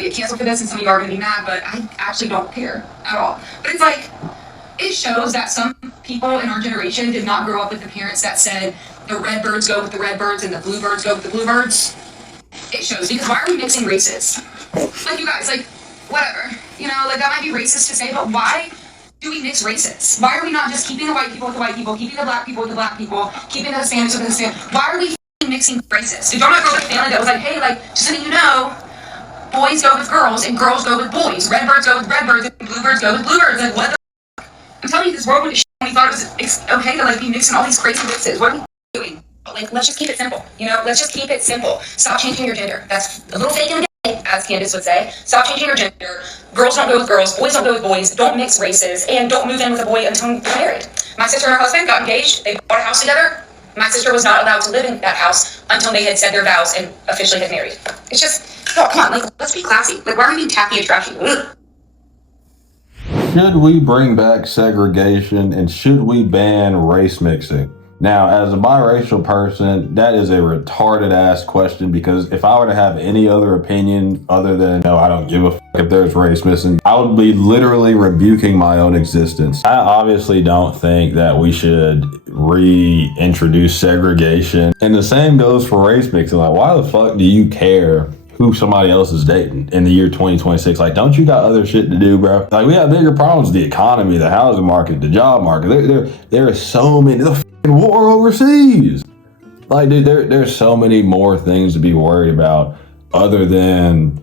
might get canceled for this and some of you are going to be mad, but I actually don't care at all. But it's like, it shows that some people in our generation did not grow up with the parents that said the red birds go with the red birds and the blue birds go with the blue birds. It shows, because why are we mixing races? Like, you guys, like, whatever. You know, like, that might be racist to say, but why do we mix races? Why are we not just keeping the white people with the white people, keeping the black people with the black people, keeping the Hispanics with the Hispanics? Why are we mixing races? Did y'all not grow up with a family that was like, hey, like, just so you know, boys go with girls and girls go with boys. Red birds go with red birds and blue birds go with blue birds. Like, what the fuck? I'm telling you, this world went to shit when we thought it was okay to, like, be mixing all these crazy races. What are we doing? Like, let's just keep it simple, you know? Let's just keep it simple. Stop changing your gender. That's a little fake in the day, as Candace would say. Stop changing your gender. Girls don't go with girls. Boys don't go with boys. Don't mix races. And don't move in with a boy until they're married. My sister and her husband got engaged. They bought a house together. My sister was not allowed to live in that house until they had said their vows and officially had married. It's just, oh, come on, like, let's be classy. Like, why are we being tacky and trashy? Ugh. Should we bring back segregation and should we ban race mixing? Now, as a biracial person, that is a retarded ass question, because if I were to have any other opinion other than, no, I don't give a fuck if there's race mixing, I would be literally rebuking my own existence. I obviously don't think that we should reintroduce segregation. And the same goes for race mixing. Like, why the fuck do you care who somebody else is dating in the year 2026? Like, don't you got other shit to do, bro? Like, we have bigger problems: the economy, the housing market, the job market. There are so many. The fucking war overseas. Like, dude, there's so many more things to be worried about other than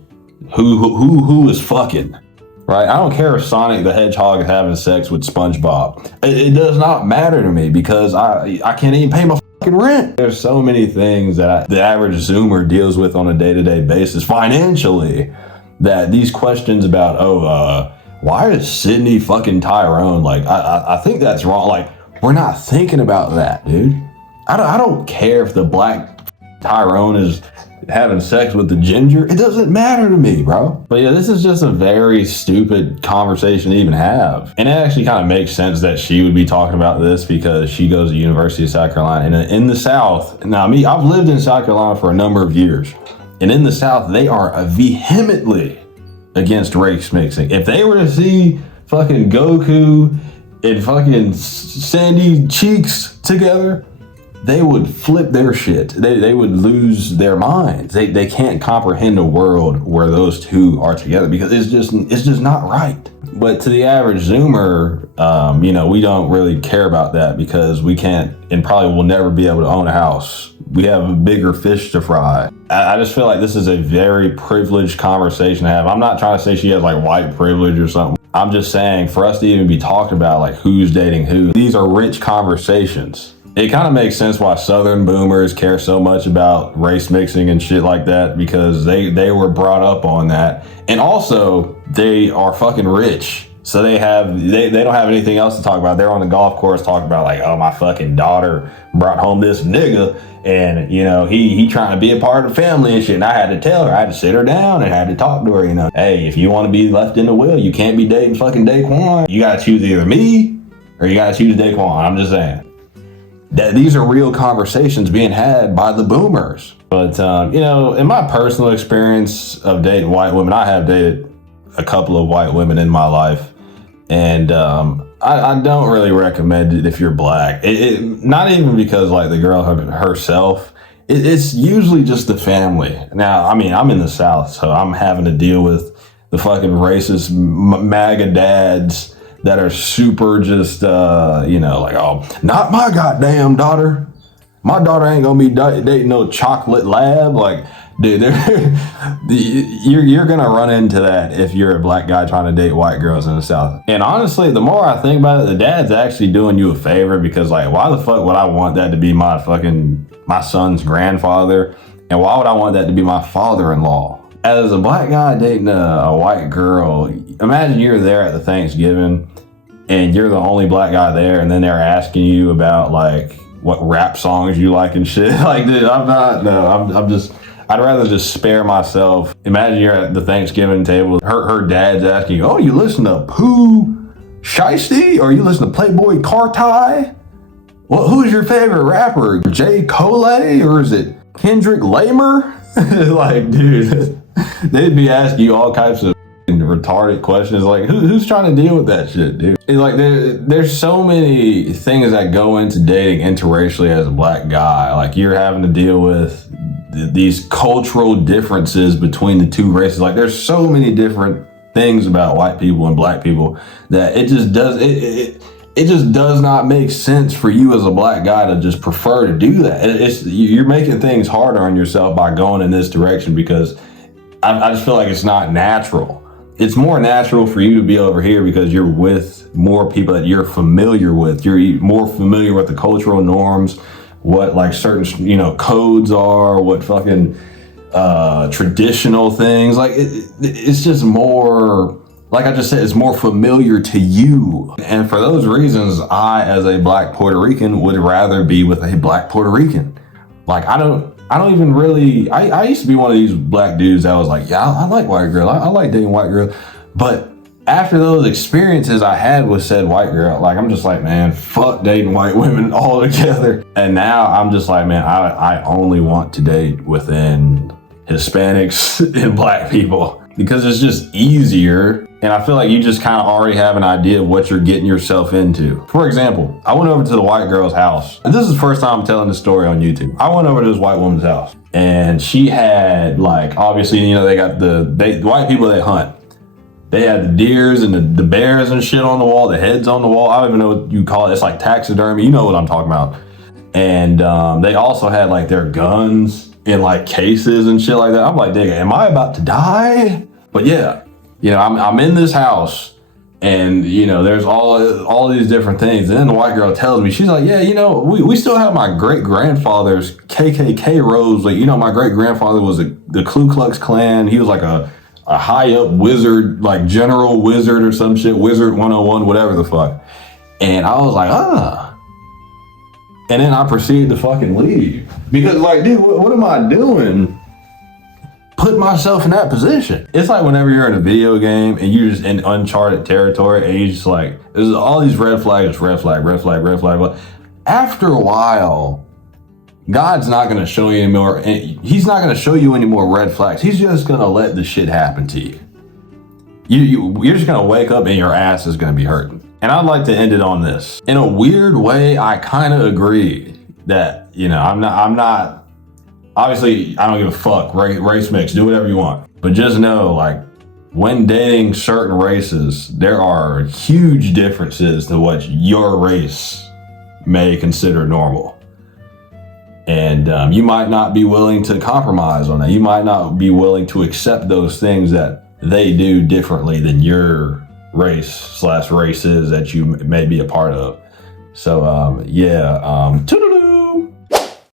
who is fucking, right? I don't care if Sonic the Hedgehog is having sex with SpongeBob. It does not matter to me, because I can't even pay my rent. There's so many things that the average Zoomer deals with on a day-to-day basis financially, that these questions about, why is Sydney fucking Tyrone? Like, I think that's wrong. Like, we're not thinking about that, dude. I don't care if the black Tyrone is having sex with the ginger. It doesn't matter to me, bro. But yeah, this is just a very stupid conversation to even have. And it actually kind of makes sense that she would be talking about this, because she goes to the University of South Carolina. And in the South, now I've lived in South Carolina for a number of years. And in the South, they are vehemently against race mixing. If they were to see fucking Goku and fucking Sandy Cheeks together, they would flip their shit. They would lose their minds. They can't comprehend a world where those two are together, because it's just not right. But to the average Zoomer, we don't really care about that, because we can't and probably will never be able to own a house. We have bigger fish to fry. I just feel like this is a very privileged conversation to have. I'm not trying to say she has like white privilege or something. I'm just saying, for us to even be talking about like who's dating who, these are rich conversations. It kind of makes sense why Southern boomers care so much about race mixing and shit like that, because they were brought up on that. And also, they are fucking rich. So they don't have anything else to talk about. They're on the golf course talking about like, oh, my fucking daughter brought home this nigga, and he trying to be a part of the family and shit. And I had to tell her, I had to sit her down and had to talk to her, hey, if you want to be left in the will, you can't be dating fucking Daquan. You gotta choose either me or you gotta choose Daquan. I'm just saying. That these are real conversations being had by the boomers. But, in my personal experience of dating white women, I have dated a couple of white women in my life. And I don't really recommend it if you're black. Not even because, like, the girl herself. It's usually just the family. Now, I mean, I'm in the South, so I'm having to deal with the fucking racist MAGA dads that are super just, like, oh, not my goddamn daughter. My daughter ain't gonna be dating no chocolate lab. Like, dude, you're gonna run into that if you're a black guy trying to date white girls in the South. And honestly, the more I think about it, the dad's actually doing you a favor, because, like, why the fuck would I want that to be my son's grandfather? And why would I want that to be my father-in-law? As a black guy dating a white girl, imagine you're there at the Thanksgiving and you're the only black guy there, and then they're asking you about like what rap songs you like and shit. Like, dude, I'd rather just spare myself. Imagine you're at the Thanksgiving table, her dad's asking you, oh, you listen to Pooh Shiesty, or you listen to Playboy Carti? Well, who's your favorite rapper? J. Cole, or is it Kendrick Lamar? Like, dude, they'd be asking you all types of retarded questions. Like, who's trying to deal with that shit, dude? It's like there's so many things that go into dating interracially as a black guy. Like, you're having to deal with these cultural differences between the two races. Like, there's so many different things about white people and black people that it just does not make sense for you as a black guy to just prefer to do that. You're making things harder on yourself by going in this direction, because I just feel like it's not natural. It's more natural for you to be over here because you're with more people that you're familiar with. You're more familiar with the cultural norms, what like certain, codes are, what fucking traditional things. Like it's just more, like I just said, it's more familiar to you. And for those reasons, I, as a black Puerto Rican, would rather be with a black Puerto Rican. Like, I don't even really, I used to be one of these black dudes that was like, yeah, I like white girl. I like dating white girl. But after those experiences I had with said white girl, like, I'm just like, man, fuck dating white women altogether. And now I'm just like, man, I only want to date within Hispanics and black people, because it's just easier. And I feel like you just kind of already have an idea of what you're getting yourself into. For example, I went over to the white girl's house. And this is the first time I'm telling this story on YouTube. I went over to this white woman's house, and she had, like, obviously, they got the white people, they hunt. They had the deers and the bears and shit on the wall, the heads on the wall. I don't even know what you call it. It's like taxidermy. You know what I'm talking about. And they also had like their guns in like cases and shit like that. I'm like, dang, am I about to die? But yeah. I'm in this house, and there's all these different things. And then the white girl tells me, she's like, yeah, we still have my great grandfather's KKK robes. Like, my great grandfather was the Ku Klux Klan. He was like a high up wizard, like general wizard or some shit, wizard 101, whatever the fuck. And I was like, and then I proceeded to fucking leave, because like, dude, what am I doing? Put myself in that position. It's like whenever you're in a video game and you're just in uncharted territory, and you just like, there's all these red flags, red flag, red flag, red flag. But after a while, God's not going to show you anymore. He's not going to show you any more red flags. He's just going to let the shit happen to you. You're just going to wake up and your ass is going to be hurting. And I'd like to end it on this. In a weird way, I kind of agree that, I'm not, obviously, I don't give a fuck, race mix, do whatever you want. But just know, like, when dating certain races, there are huge differences to what your race may consider normal. And you might not be willing to compromise on that. You might not be willing to accept those things that they do differently than your race/races that you may be a part of. So, toodaloo.